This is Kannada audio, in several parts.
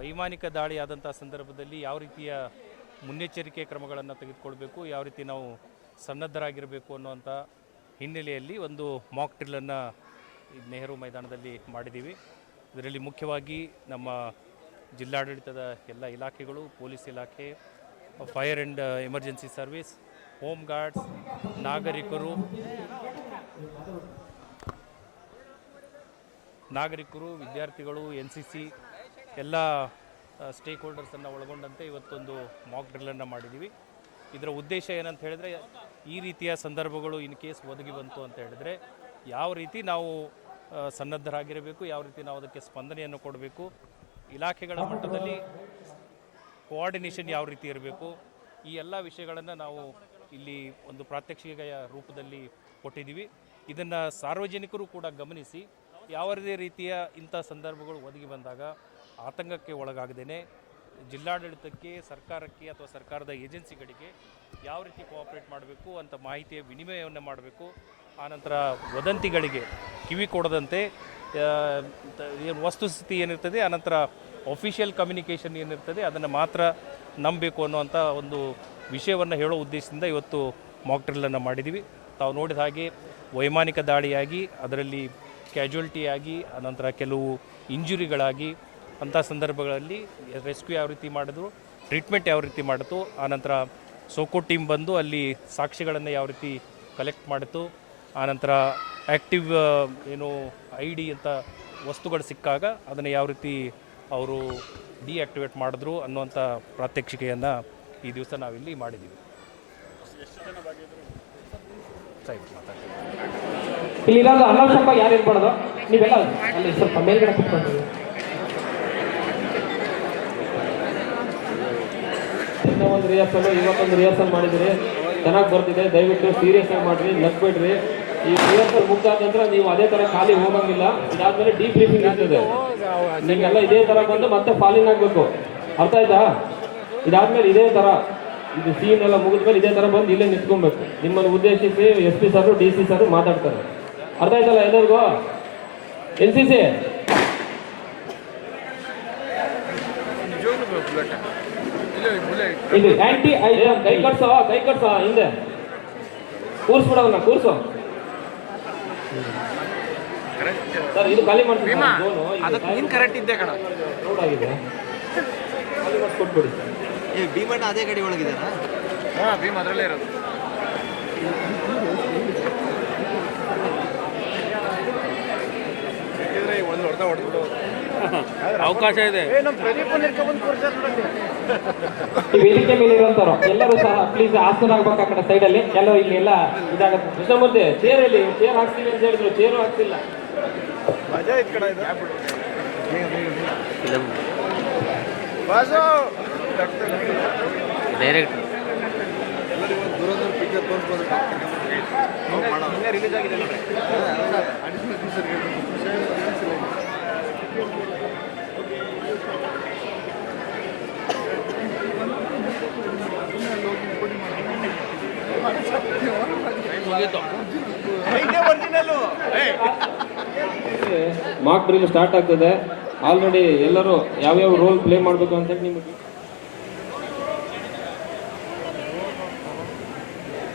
ವೈಮಾನಿಕ ದಾಳಿ ಆದಂಥ ಸಂದರ್ಭದಲ್ಲಿ ಯಾವ ರೀತಿಯ ಮುನ್ನೆಚ್ಚರಿಕೆ ಕ್ರಮಗಳನ್ನು ತೆಗೆದುಕೊಳ್ಬೇಕು, ಯಾವ ರೀತಿ ನಾವು ಸನ್ನದ್ಧರಾಗಿರಬೇಕು ಅನ್ನುವಂಥ ಹಿನ್ನೆಲೆಯಲ್ಲಿ ಒಂದು ಮಾಕ್ ಡ್ರಿಲ್ಲನ್ನು ನೆಹರು ಮೈದಾನದಲ್ಲಿ ಮಾಡಿದ್ದೀವಿ. ಇದರಲ್ಲಿ ಮುಖ್ಯವಾಗಿ ನಮ್ಮ ಜಿಲ್ಲಾಡಳಿತದ ಎಲ್ಲ ಇಲಾಖೆಗಳು, ಪೊಲೀಸ್ ಇಲಾಖೆ, fire and emergency service, home guards, ನಾಗರಿಕರು, ವಿದ್ಯಾರ್ಥಿಗಳು, NCC ಎಲ್ಲ ಸ್ಟೇಕ್ ಹೋಲ್ಡರ್ಸನ್ನು ಒಳಗೊಂಡಂತೆ ಇವತ್ತೊಂದು ಮಾಕ್ ಡ್ರಿಲ್ಲನ್ನು ಮಾಡಿದ್ದೀವಿ. ಇದರ ಉದ್ದೇಶ ಏನಂತ ಹೇಳಿದ್ರೆ, ಈ ರೀತಿಯ ಸಂದರ್ಭಗಳು ಇನ್ ಕೇಸ್ ಒದಗಿ ಬಂತು ಅಂತ ಹೇಳಿದ್ರೆ ಯಾವ ರೀತಿ ನಾವು ಸನ್ನದ್ಧರಾಗಿರಬೇಕು, ಯಾವ ರೀತಿ ನಾವು ಅದಕ್ಕೆ ಸ್ಪಂದನೆಯನ್ನು ಕೊಡಬೇಕು, ಇಲಾಖೆಗಳ ಮಟ್ಟದಲ್ಲಿ ಕೋಆರ್ಡಿನೇಷನ್ ಯಾವ ರೀತಿ ಇರಬೇಕು, ಈ ಎಲ್ಲ ವಿಷಯಗಳನ್ನು ನಾವು ಇಲ್ಲಿ ಒಂದು ಪ್ರಾತ್ಯಕ್ಷಿಕೆಯ ರೂಪದಲ್ಲಿ ಕೊಟ್ಟಿದ್ದೀವಿ. ಇದನ್ನು ಸಾರ್ವಜನಿಕರು ಕೂಡ ಗಮನಿಸಿ ಯಾವುದೇ ರೀತಿಯ ಇಂಥ ಸಂದರ್ಭಗಳು ಒದಗಿ ಬಂದಾಗ ಆತಂಕಕ್ಕೆ ಒಳಗಾಗದೇನೆ ಜಿಲ್ಲಾಡಳಿತಕ್ಕೆ, ಸರ್ಕಾರಕ್ಕೆ ಅಥವಾ ಸರ್ಕಾರದ ಏಜೆನ್ಸಿಗಳಿಗೆ ಯಾವ ರೀತಿ ಕೋಆಪ್ರೇಟ್ ಮಾಡಬೇಕು ಅಂತ ಮಾಹಿತಿಯ ವಿನಿಮಯವನ್ನು ಮಾಡಬೇಕು. ಆನಂತರ ವದಂತಿಗಳಿಗೆ ಕಿವಿ ಕೊಡದಂತೆ ವಸ್ತುಸ್ಥಿತಿ ಏನಿರ್ತದೆ, ಆನಂತರ ಅಫಿಷಿಯಲ್ ಕಮ್ಯುನಿಕೇಷನ್ ಏನಿರ್ತದೆ ಅದನ್ನು ಮಾತ್ರ ನಂಬಬೇಕು ಅನ್ನುವಂಥ ಒಂದು ವಿಷಯವನ್ನು ಹೇಳೋ ಉದ್ದೇಶದಿಂದ ಇವತ್ತು ಮಾಕ್ ಡ್ರಿಲ್ಲನ್ನು ಮಾಡಿದ್ದೀವಿ. ತಾವು ನೋಡಿದ ಹಾಗೆ ವೈಮಾನಿಕ ದಾಳಿಯಾಗಿ ಅದರಲ್ಲಿ ಕ್ಯಾಜುಯಾಲಿಟಿಯಾಗಿ, ಆನಂತರ ಕೆಲವು ಇಂಜುರಿಗಳಾಗಿ ಅಂಥ ಸಂದರ್ಭಗಳಲ್ಲಿ ರೆಸ್ಕ್ಯೂ ಯಾವ ರೀತಿ ಮಾಡಿದ್ರು, ಟ್ರೀಟ್ಮೆಂಟ್ ಯಾವ ರೀತಿ ಮಾಡಿತು, ಆನಂತರ ಸೋಕೋ ಟೀಮ್ ಬಂದು ಅಲ್ಲಿ ಸಾಕ್ಷಿಗಳನ್ನು ಯಾವ ರೀತಿ ಕಲೆಕ್ಟ್ ಮಾಡಿತು, ಆನಂತರ ಆ್ಯಕ್ಟಿವ್ ID ಅಂತ ವಸ್ತುಗಳು ಸಿಕ್ಕಾಗ ಅದನ್ನು ಯಾವ ರೀತಿ ಅವರು ಡಿಆಕ್ಟಿವೇಟ್ ಮಾಡಿದ್ರು ಅನ್ನುವಂಥ ಪ್ರಾತ್ಯಕ್ಷಿಕೆಯನ್ನು ಈ ದಿವಸ ನಾವಿಲ್ಲಿ ಮಾಡಿದ್ದೀವಿ. ಇಲ್ಲಿ ಸ್ವಲ್ಪ ಯಾರು ಇರ್ಬಾರ್ದು, ನೀವೆಲ್ಲ ಅಲ್ಲಿ ಸ್ವಲ್ಪ ಮೇಲ್ಗಡೆ ಕುತ್ಕೊಂಡಿದ್ದೀವಿ. ಒಂದು ಇವತ್ತೊಂದು ರಿಹರ್ಸಲ್ ಮಾಡಿದಿರಿ, ಚೆನ್ನಾಗಿ ಬರ್ತಿದೆ. ದಯವಿಟ್ಟು ಸೀರಿಯಸ್ ಆಗಿ ಮಾಡಿರಿ, ನಗ್ಬೇಡ್ರಿ. ಈ ರಿಹರ್ಸಲ್ ಮುಗ್ದಾದ ನಂತರ ನೀವು ಅದೇ ತರ ಖಾಲಿ ಹೋಗಂಗಿಲ್ಲ. ಇದಾದ್ಮೇಲೆ ಡೀಪ್ ಬ್ರೀಫಿಂಗ್ ಇರ್ತದೆ. ನೀವೆಲ್ಲ ಇದೇ ತರ ಬಂದು ಮತ್ತೆ ಫಾಲಿನ್ ಆಗ್ಬೇಕು, ಅರ್ಥ ಆಯ್ತಾ? ಇದಾದ್ಮೇಲೆ ಇದೇ ತರ ಇದು ಸೀನ್ ಎಲ್ಲ ಮುಗಿದ್ಮೇಲೆ ಇದೇ ತರ ಬಂದು ಇಲ್ಲೇ ನಿಂತ್ಕೊಬೇಕು. ನಿಮ್ಮನ್ನು ಉದ್ದೇಶಿಸಿ SP ಸರ್, DC ಸರ್ ಮಾತಾಡ್ತಾರೆ. ಅರ್ಥ ಆಯ್ತಲ್ಲ ಎಲ್ಲರಿಗೂ? NCC ಇದು ಆಂಟಿ ಕೈ ಕಟ್ಸೋ ಹಿಂದೆ ಕೂರ್ಸ್ಬಿಡವನ್ನ ಕೂರ್ಸೋ ಸರ್. ಇದು ಖಾಲಿ ಮಾಡ್ತೀವಿ, ಕರೆಕ್ಟ್ ಇದ್ದೆ ಕಣ ರೋಡ್ ಆಗಿದೆ, ಖಾಲಿ ಮಾಡಿಸ್ಕೊಟ್ಬಿಡಿ. ಭೀಮಣ್ಣ ಅದೇ ಗಡಿ ಒಳಗಿದಾರ? ಭೀಮ್ ಅದರಲ್ಲೇ ಇರೋದು. ಅವಕಾಶ ಇದೆ. ವೇದಿಕೆ ಮೇಲೆ ಇರುವಂತವ್ರು ಎಲ್ಲರೂ ಸಹ ಪ್ಲೀಸ್ ಆಸನಾಗ್ಬೇಕು. ಆ ಕಡೆ ಸೈಡಲ್ಲಿ ಎಲ್ಲರೂ ಇಲ್ಲಿ ಎಲ್ಲ ಇದಾಗುತ್ತೆ. ಕೃಷ್ಣಮೂರ್ತಿ ಚೇರ್ ಇಲ್ಲಿ ಚೇರ್ ಹಾಕ್ತೀವಿ ಅಂತ ಹೇಳಿದ್ರು, ಚೇರು ಹಾಕ್ತಿಲ್ಲ. ಡೈರೆಕ್ಟ್ ರಿಲೀಸ್ ಆಗಿದೆ ನೋಡಿ. ಮಾಕ್ ಡ್ರಿಲ್ ಸ್ಟಾರ್ಟ್ ಆಗ್ತದೆ. ಆಲ್ರೆಡಿ ಎಲ್ಲರೂ ಯಾವ್ಯಾವ ರೋಲ್ ಪ್ಲೇ ಮಾಡಬೇಕು ಅಂತ ನಿಮಗೆ.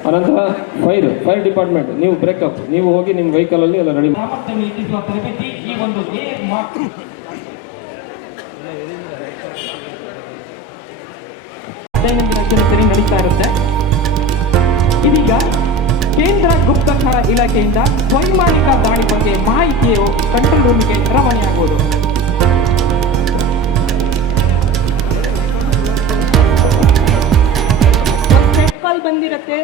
ಅನಂತರ ಫೈರ್ ಡಿಪಾರ್ಟ್ಮೆಂಟ್ ನೀವು ಬ್ರೇಕಪ್, ನೀವು ಹೋಗಿ ನಿಮ್ಮ ವೆಹಿಕಲ್ ಅಲ್ಲಿ ಎಲ್ಲ ರೆಡಿ ತರಬೇತಿ ಈ ಒಂದು ನಡೀತಾ ಇರುತ್ತೆ. ಇದೀಗ ಕೇಂದ್ರ ಗುಪ್ತಚರ ಇಲಾಖೆಯಿಂದ ವೈಮಾನಿಕ ದಾಳಿ ಬಗ್ಗೆ ಮಾಹಿತಿಯು ಕಂಟ್ರೋಲ್ ರೂಮ್ಗೆ ರವಾನೆಯಾಗುವುದು. ಕಾಲ್ ಬಂದಿರುತ್ತೆ.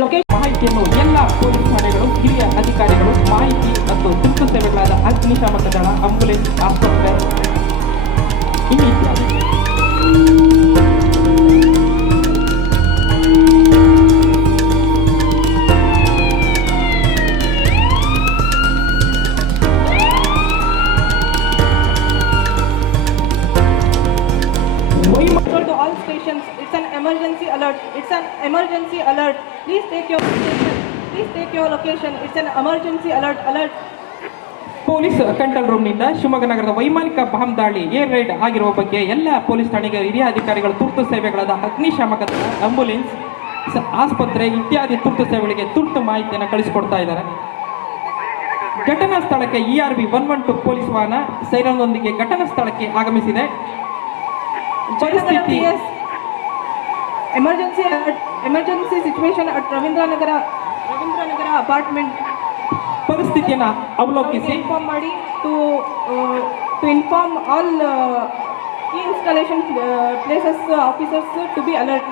ಲೊಕೇಶನ್ ಮಾಹಿತಿಯನ್ನು ಎಲ್ಲ ಪೊಲೀಸ್ ಠಾಣೆಗಳು, ಹಿರಿಯ ಅಧಿಕಾರಿಗಳು, ಮಾಹಿತಿ ಮತ್ತು ತುರ್ತು ಸೇವೆಗಳಾದ ಅಗ್ನಿಶಾಮಕ ದಳ, ಆಂಬುಲೆನ್ಸ್, ಆಸ್ಪತ್ರೆ ಇನ್ನಿತ್ಯಾದಿ. It's an emergency alert. Please take your location. It's an emergency alert. Police control ರೂಮ್ನಿಂದ ಶಿವಮೊಗ್ಗ ನಗರದ ವೈಮಾನಿಕ ಬಾಂಬ್ ದಾಳಿ ಏರ್ ರೈಡ್ ಆಗಿರುವ ಬಗ್ಗೆ ಎಲ್ಲ ಪೊಲೀಸ್ ಠಾಣೆಗೆ ಹಿರಿಯ ಅಧಿಕಾರಿಗಳು ತುರ್ತು ಸೇವೆಗಳಾದ ಅಗ್ನಿಶಾಮಕ ದಳ, ಆಂಬ್ಯುಲೆನ್ಸ್, ಆಸ್ಪತ್ರೆ ಇತ್ಯಾದಿ ತುರ್ತು ಸೇವೆಗಳಿಗೆ ತುರ್ತು ಮಾಹಿತಿಯನ್ನು ಕಳಿಸಿಕೊಡ್ತಾ ಇದ್ದಾರೆ. ಘಟನಾ ಸ್ಥಳಕ್ಕೆ ERB 112 ಪೊಲೀಸ್ ವಾಹನ ಸೈರನ್ನೊಂದಿಗೆ ಘಟನಾ ಸ್ಥಳಕ್ಕೆ ಆಗಮಿಸಿದೆ. ಪರಿಸ್ಥಿತಿ emergency situation at Ravindra Nagara apartment. ಪರಿಸ್ಥಿತಿಯನ್ನು ಅವಲೋಕಿಸಿ ಇನ್ಫಾರ್ಮ್ ಮಾಡಿ to inform all key installation places officers to be alert.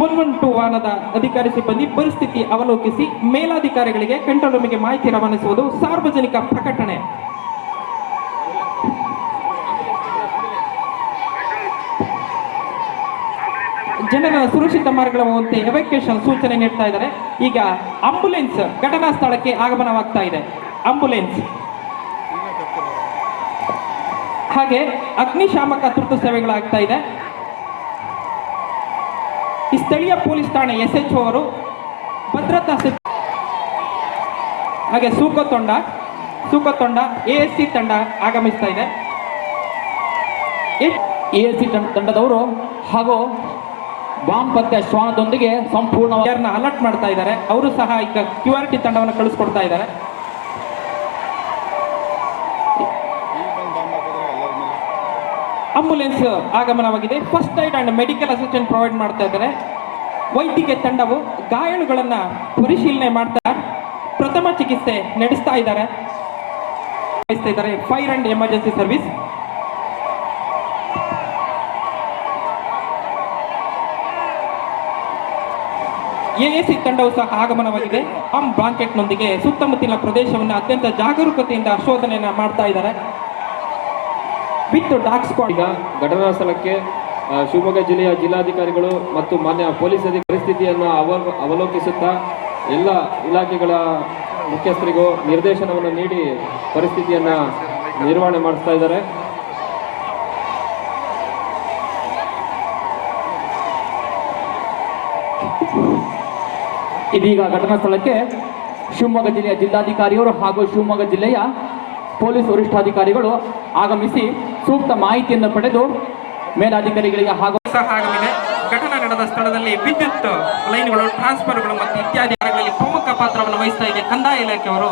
112 ವಾಹನದ ಅಧಿಕಾರಿ ಸಿಬ್ಬಂದಿ ಪರಿಸ್ಥಿತಿ ಅವಲೋಕಿಸಿ ಮೇಲಾಧಿಕಾರಿಗಳಿಗೆ ಕಂಟ್ರೋಲ್ ರೂಮಿಗೆ ಮಾಹಿತಿ ರವಾನಿಸುವುದು. ಸಾರ್ವಜನಿಕ ಪ್ರಕಟಣೆ. ಜನರ ಸುರಕ್ಷಿತ ಮಾರ್ಗಗಳಂತೆ ಎವಾಕ್ಯುಯೇಷನ್ ಸೂಚನೆ ನೀಡ್ತಾ ಇದ್ದಾರೆ. ಈಗ ಆಂಬ್ಯುಲೆನ್ಸ್ ಘಟನಾ ಸ್ಥಳಕ್ಕೆ ಆಗಮನವಾಗ್ತಾ ಇದೆ. ಆಂಬ್ಯುಲೆನ್ಸ್ ಹಾಗೆ ಅಗ್ನಿಶಾಮಕ ತುರ್ತು ಸೇವೆಗಳಾಗ್ತಾ ಇದೆ. ಈ ಸ್ಥಳೀಯ ಪೊಲೀಸ್ ಠಾಣೆ SHO ಅವರು ಭದ್ರತಾ ಹಾಗೆ ಸೂಕೋತೊಂಡ ASC ತಂಡ ಆಗಮಿಸ್ತಾ ಇದೆ. ASC ತಂಡದವರು ಹಾಗೂ ಬಾಂಬ್ ಪತ್ತೆ ಶ್ವಾನದೊಂದಿಗೆ ಸಂಪೂರ್ಣ ಅಲರ್ಟ್ ಮಾಡ್ತಾ ಇದ್ದಾರೆ. ಅವರು ಸಹ ಈಗ QRT ತಂಡವನ್ನು ಕಳಿಸ್ಕೊಡ್ತಾ ಇದ್ದಾರೆ. ಆಂಬ್ಯುಲೆನ್ಸ್ ಆಗಮನವಾಗಿದೆ. First aid and medical assistant provide ಮಾಡ್ತಾ ಇದ್ದಾರೆ. ವೈದ್ಯಕೀಯ ತಂಡವು ಗಾಯಾಳುಗಳನ್ನ ಪರಿಶೀಲನೆ ಮಾಡ್ತಾ ಪ್ರಥಮ ಚಿಕಿತ್ಸೆ ನಡೆಸ್ತಾ ಇದ್ದಾರೆ. Fire and emergency service. ASC ತಂಡವು ಸಹ ಆಗಮನವಾಗಿದೆ. ಬಾಂಬ್ ಬ್ಲಾಂಕೆಟ್ನೊಂದಿಗೆ ಸುತ್ತಮುತ್ತಲಿನ ಪ್ರದೇಶವನ್ನು ಅತ್ಯಂತ ಜಾಗರೂಕತೆಯಿಂದ ಶೋಧನೆಯನ್ನು ಮಾಡ್ತಾ ಇದ್ದಾರೆ. With dog squad. ಈಗ ಘಟನಾ ಸ್ಥಳಕ್ಕೆ ಶಿವಮೊಗ್ಗ ಜಿಲ್ಲೆಯ ಜಿಲ್ಲಾಧಿಕಾರಿಗಳು ಮತ್ತು ಮಾನ್ಯ ಪೊಲೀಸ್ ಪರಿಸ್ಥಿತಿಯನ್ನು ಅವಲೋಕಿಸುತ್ತಾ ಎಲ್ಲ ಇಲಾಖೆಗಳ ಮುಖ್ಯಸ್ಥರಿಗೂ ನಿರ್ದೇಶನವನ್ನು ನೀಡಿ ಪರಿಸ್ಥಿತಿಯನ್ನು ನಿರ್ವಹಣೆ ಮಾಡಿಸ್ತಾ ಇದ್ದಾರೆ. ಇದೀಗ ಘಟನಾ ಸ್ಥಳಕ್ಕೆ ಶಿವಮೊಗ್ಗ ಜಿಲ್ಲೆಯ ಜಿಲ್ಲಾಧಿಕಾರಿಯವರು ಹಾಗೂ ಶಿವಮೊಗ್ಗ ಜಿಲ್ಲೆಯ ಪೊಲೀಸ್ ವರಿಷ್ಠಾಧಿಕಾರಿಗಳು ಆಗಮಿಸಿ ಸೂಕ್ತ ಮಾಹಿತಿಯನ್ನು ಪಡೆದು ಮೇಲಾಧಿಕಾರಿಗಳಿಗೆ ಹಾಗೂ ಸಹ ಆಗಮಿದೆ. ಘಟನಾ ನಡೆದ ಸ್ಥಳದಲ್ಲಿ ವಿದ್ಯುತ್ ಲೈನ್ಗಳು, ಟ್ರಾನ್ಸ್ಫರ್ಗಳು ಮತ್ತು ಇತ್ಯಾದಿ ಕಾರ್ಯಗಳಲ್ಲಿ ಪ್ರಮುಖ ಪಾತ್ರವನ್ನು ವಹಿಸ್ತಾ ಇದೆ ಕಂದಾಯ ಇಲಾಖೆಯವರು.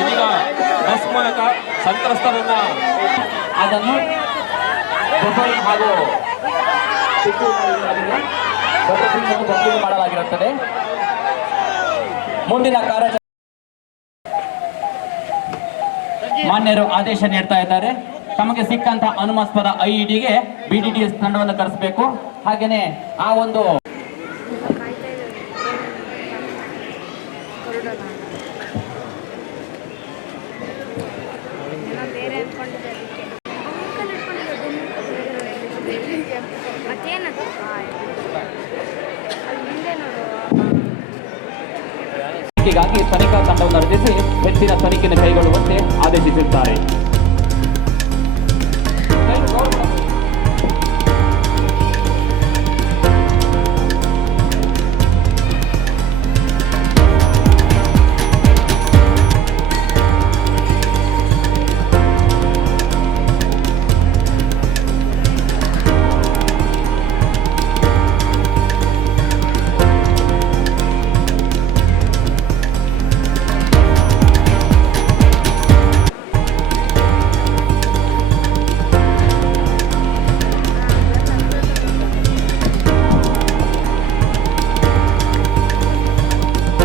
ಇದೀಗ ಬಸ್ ಮೂಲಕ ಸಂತ್ರಸ್ತರನ್ನ ಅದನ್ನು ಹಾಗೂ ಮಾಡಲಾಗಿರುತ್ತದೆ. ಮುಂದಿನ ಕಾರ್ಯಾಚರಣೆ ಮಾನ್ಯರು ಆದೇಶ ನೀಡ್ತಾ ಇದ್ದಾರೆ. ತಮಗೆ ಸಿಕ್ಕಂತ ಅನುಮಾನಾಸ್ಪದ IEDಗೆ BDTS ತಂಡವನ್ನು ಕರೆಸಬೇಕು. ಹಾಗೇನೆ ಆ ಒಂದು ಹೀಗಾಗಿ ತನಿಖಾ ತಂಡವನ್ನು ರಚಿಸಿ ಹೆಚ್ಚಿನ ತನಿಖೆಯನ್ನು ಕೈಗೊಳ್ಳುವಂತೆ ಆದೇಶಿಸಿದ್ದಾರೆ.